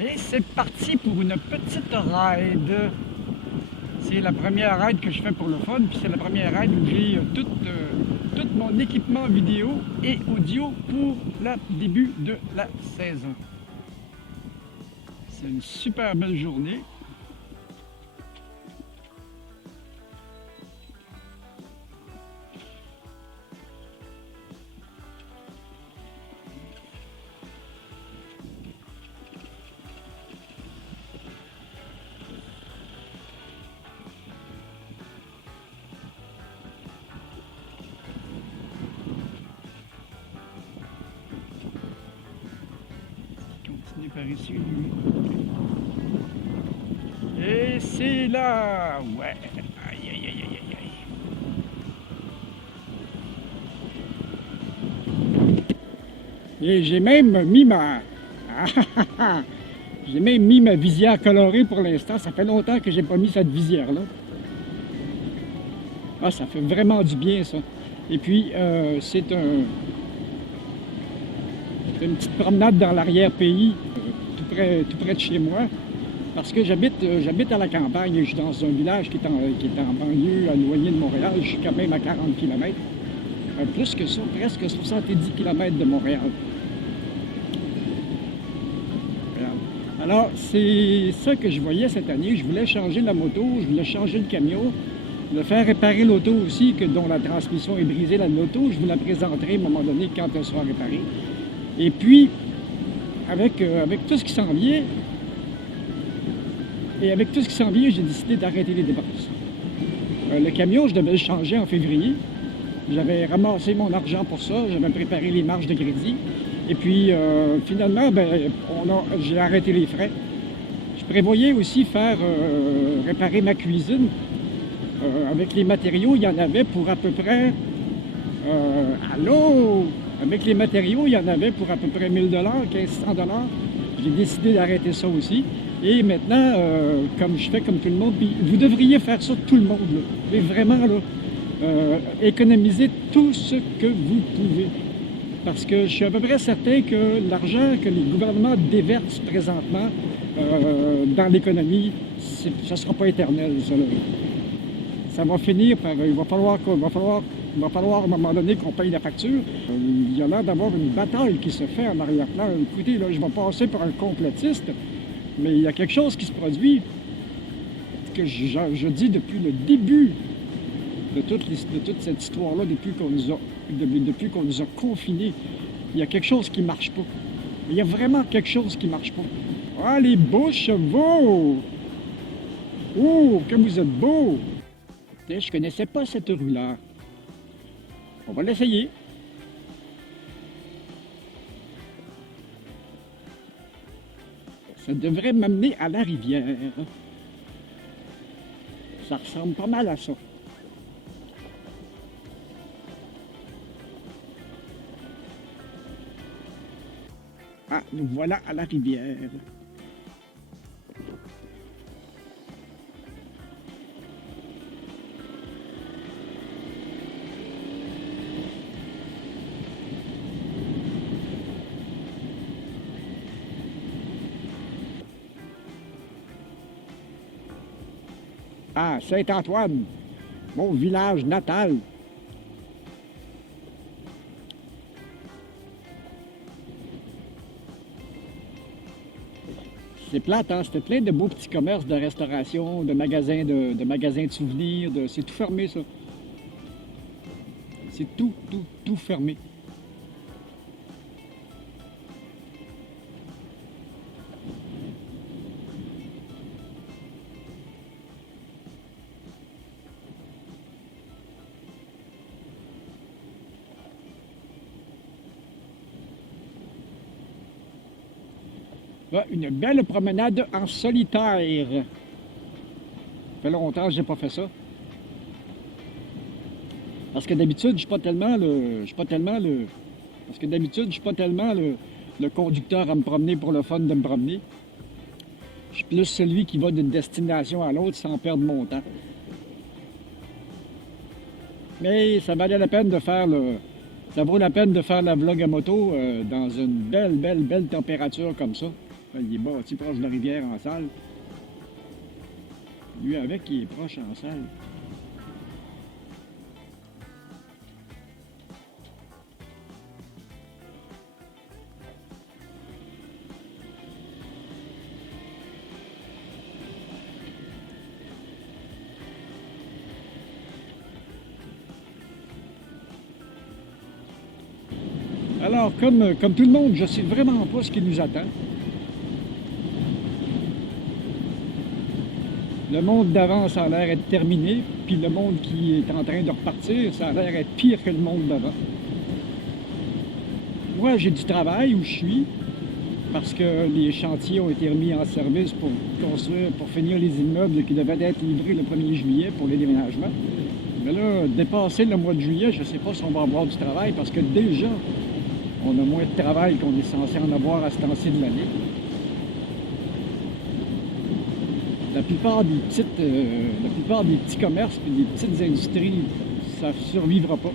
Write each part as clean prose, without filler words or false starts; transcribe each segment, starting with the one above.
Et c'est parti pour une petite ride. C'est la première ride que je fais pour le fun, puis c'est la première ride où j'ai tout mon équipement vidéo et audio pour le début de la saison. C'est une super belle journée. Continuer par ici. Et c'est là! Ouais! Aïe, aïe, aïe, aïe, aïe. Et j'ai même mis ma... J'ai même mis ma visière colorée pour l'instant. Ça fait longtemps que j'ai pas mis cette visière-là. Ah, ça fait vraiment du bien, ça. Et puis, c'est une petite promenade dans l'arrière-pays, tout près de chez moi. Parce que j'habite à la campagne et je suis dans un village qui est en banlieue, éloigné de Montréal. Je suis quand même à 40 km. Plus que ça, presque 70 km de Montréal. Alors, c'est ça que je voyais cette année. Je voulais changer la moto, je voulais changer le camion, je voulais faire réparer l'auto aussi, dont la transmission est brisée, la moto. Je vous la présenterai à un moment donné quand elle sera réparée. Et puis, avec tout ce qui s'en vient, j'ai décidé d'arrêter les dépenses. Le camion, je devais le changer en février. J'avais ramassé mon argent pour ça, j'avais préparé les marges de crédit. Et puis, finalement, j'ai arrêté les frais. Je prévoyais aussi faire réparer ma cuisine. Avec les matériaux, il y en avait pour à peu près... allô? Avec les matériaux, il y en avait pour à peu près 1000 $, 1500 $. J'ai décidé d'arrêter ça aussi. Et maintenant, comme je fais comme tout le monde, puis vous devriez faire ça tout le monde, là. Mais vraiment, là, économisez tout ce que vous pouvez. Parce que je suis à peu près certain que l'argent que les gouvernements déversent présentement dans l'économie, ça ne sera pas éternel, ça, là. Ça va finir par... Il va falloir à un moment donné qu'on paye la facture. Il y a l'air d'avoir une bataille qui se fait en arrière-plan. Écoutez, là, je vais passer pour un complotiste, mais il y a quelque chose qui se produit que je dis depuis le début de toute cette histoire-là, depuis qu'on nous a confinés. Il y a quelque chose qui ne marche pas. Il y a vraiment quelque chose qui ne marche pas. Ah, les beaux chevaux! Oh, que vous êtes beaux! Je ne connaissais pas cette rue-là. On va l'essayer. Ça devrait m'amener à la rivière. Ça ressemble pas mal à ça. Ah, nous voilà à la rivière. Ah, Saint-Antoine, mon village natal. C'est plate, hein? C'était plein de beaux petits commerces de restauration, de magasins de souvenirs. C'est tout fermé, ça. C'est tout fermé. Là, une belle promenade en solitaire. Ça fait longtemps que je n'ai pas fait ça. Parce que d'habitude, je suis pas tellement le conducteur à me promener pour le fun de me promener. Je suis plus celui qui va d'une destination à l'autre sans perdre mon temps. Mais ça valait la peine de faire ça vaut la peine de faire la vlog à moto dans une belle température comme ça. Il est bâti proche de la rivière en salle. Lui avec, il est proche en salle. Alors, comme tout le monde, je ne sais vraiment pas ce qui nous attend. Le monde d'avant, ça a l'air d'être terminé, puis le monde qui est en train de repartir, ça a l'air d'être pire que le monde d'avant. Moi, j'ai du travail où je suis, parce que les chantiers ont été remis en service pour construire, pour finir les immeubles qui devaient être livrés le 1er juillet pour les déménagements. Mais là, dépasser le mois de juillet, je ne sais pas si on va avoir du travail, parce que déjà, on a moins de travail qu'on est censé en avoir à ce temps-ci de l'année. La plupart des petits commerces et des petites industries, ça ne survivra pas.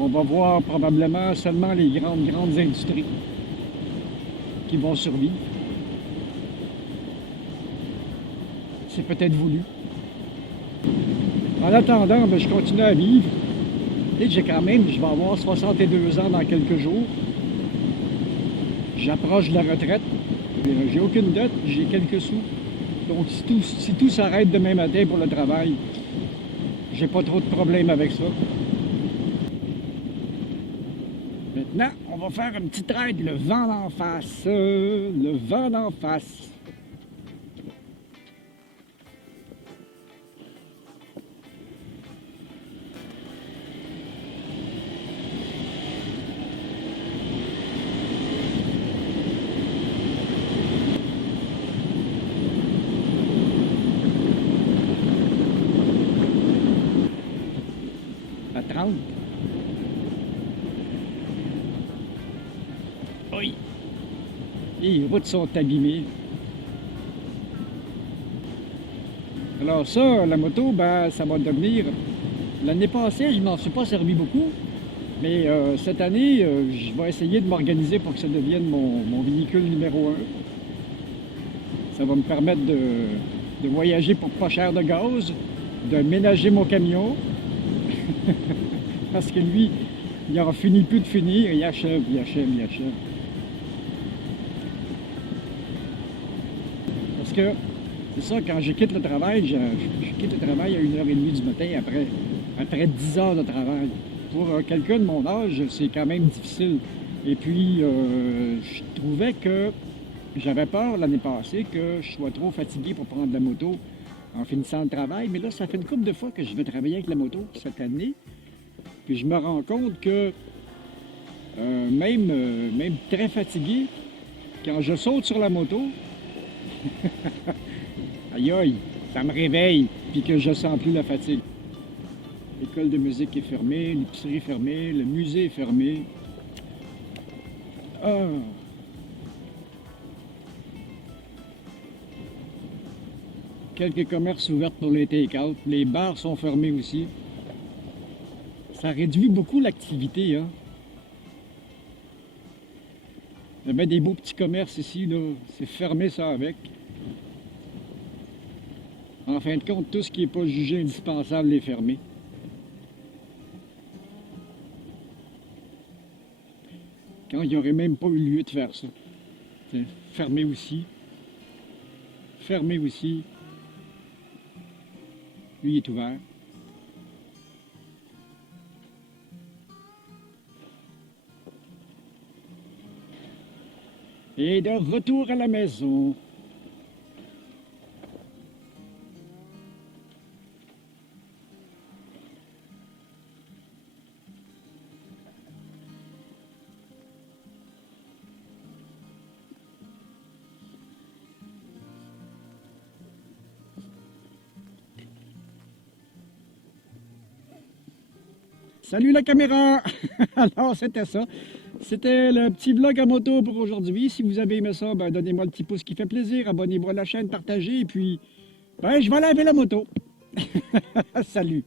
On va voir probablement seulement les grandes industries qui vont survivre. C'est peut-être voulu. En attendant, ben, je continue à vivre. Et je vais avoir 62 ans dans quelques jours. J'approche de la retraite. J'ai aucune dette, j'ai quelques sous. Donc si tout s'arrête demain matin pour le travail, j'ai pas trop de problèmes avec ça. Maintenant, on va faire un petit ride, le vent d'en face. Le vent d'en face. À 30. Oui. Et les routes sont abîmées. Alors ça, la moto, ben, ça va devenir... L'année passée, je m'en suis pas servi beaucoup. Mais cette année, je vais essayer de m'organiser pour que ça devienne mon véhicule numéro 1. Ça va me permettre de voyager pour pas cher de gaz, de ménager mon camion. Parce que lui, il en finit plus de finir, il achève. Parce que, c'est ça, quand je quitte le travail, je quitte le travail à 1h30 du matin après 10 heures de travail. Pour quelqu'un de mon âge, c'est quand même difficile. Et puis, je trouvais que j'avais peur l'année passée que je sois trop fatigué pour prendre la moto en finissant le travail. Mais là, ça fait une couple de fois que je vais travailler avec la moto cette année. Puis je me rends compte que même très fatigué, quand je saute sur la moto, aïe aïe, ça me réveille, puis que je sens plus la fatigue. L'école de musique est fermée, l'épicerie est fermée, le musée est fermé. Ah. Quelques commerces ouverts pour les take-out, les bars sont fermés aussi. Ça réduit beaucoup l'activité, hein. Il y avait des beaux petits commerces ici, là. C'est fermé ça avec. En fin de compte, tout ce qui n'est pas jugé indispensable est fermé. Quand il n'y aurait même pas eu lieu de faire ça. C'est fermé aussi. Fermé aussi. Lui, il est ouvert. Et de retour à la maison. Salut la caméra! Alors, c'était ça. C'était le petit vlog à moto pour aujourd'hui. Si vous avez aimé ça, ben, donnez-moi le petit pouce qui fait plaisir. Abonnez-vous à la chaîne, partagez. Et puis, ben, je vais laver la moto. Salut!